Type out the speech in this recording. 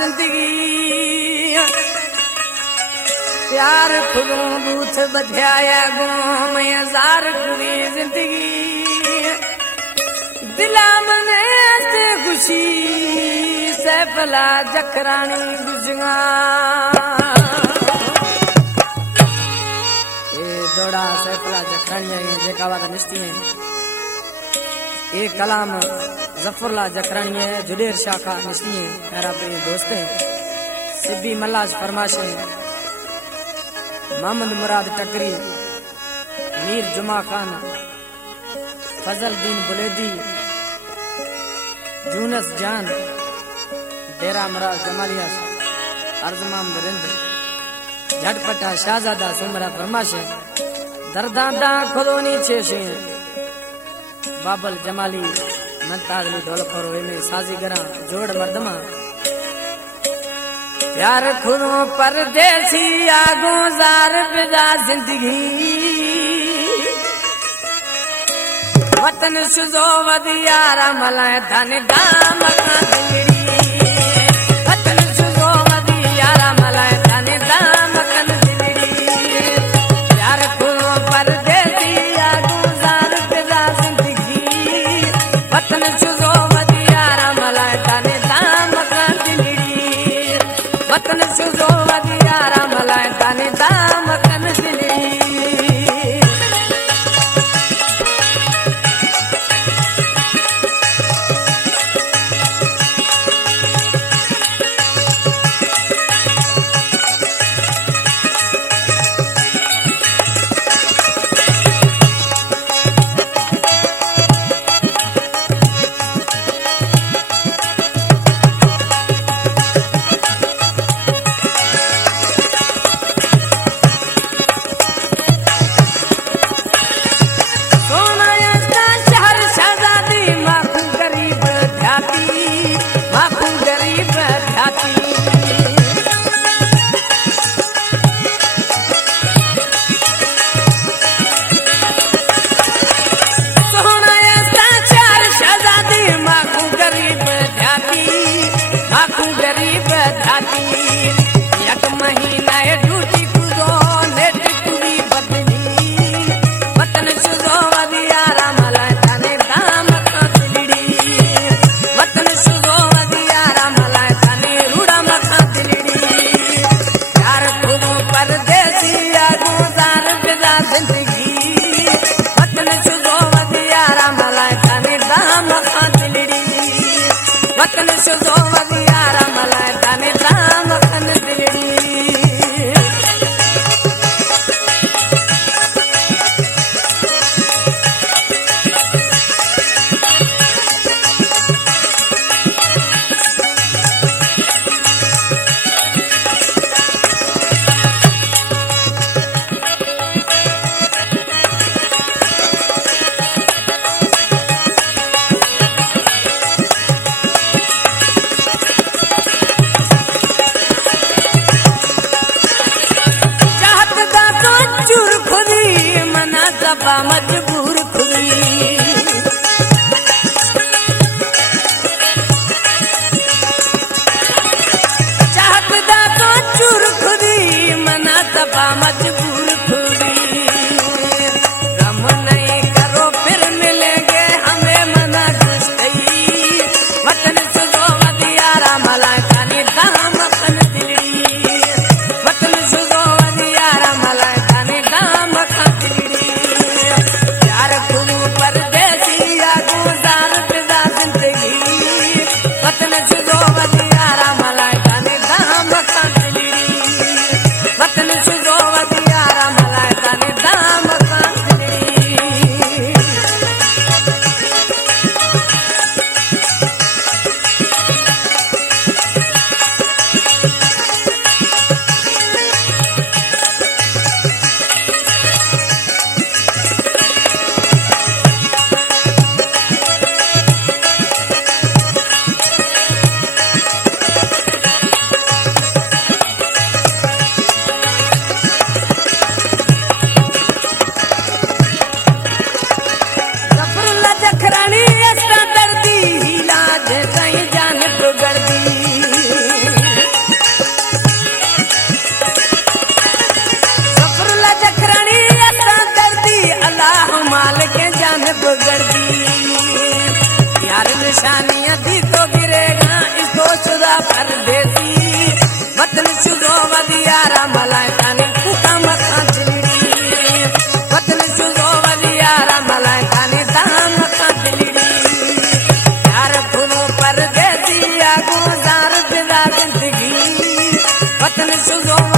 जिंदगी प्यार खुदों बूथ बधाया गो मैं जार पूरी जिंदगी दिला मने ते खुशी सैफला जखरानी गुजगा ए दौड़ा सैफला जखरानी जेका बात निश्ती है ये कलाम जफरला जखरानी है जुडेर शाखा निश्ती है मेरा प्रिय दोस्त है सिब्बी मल्लाज फरमाश है मोहम्मद मुराद टकरी मीर जुमा खान फजल दीन बुलेदी जूनस जान डेरा मराज जमालिया अर्जमाम दरिंद झटपटा शाहजादा सुमरा फरमाश है दरदादा खुदोनी छेशे बाबल जमाली मंतागली ढोलखोर में साजी गरा जोड़ मर्दमा प्यार खुनो परदेसी आगो जार बिदा जिंदगी वतन सुजो वदियारा मलाय धन दाम का दिंगड़ी वतन सुजो वदियारा मलाय धन दाम का दिंगड़ी प्यार खुनो परदेसी आगो जार बिदा जिंदगी वतन सुजो वदियारा मलाय धन दाम का दिंगड़ी वतन सुजो वदियारा मलाय धन दाम का दिंगड़ी सुजो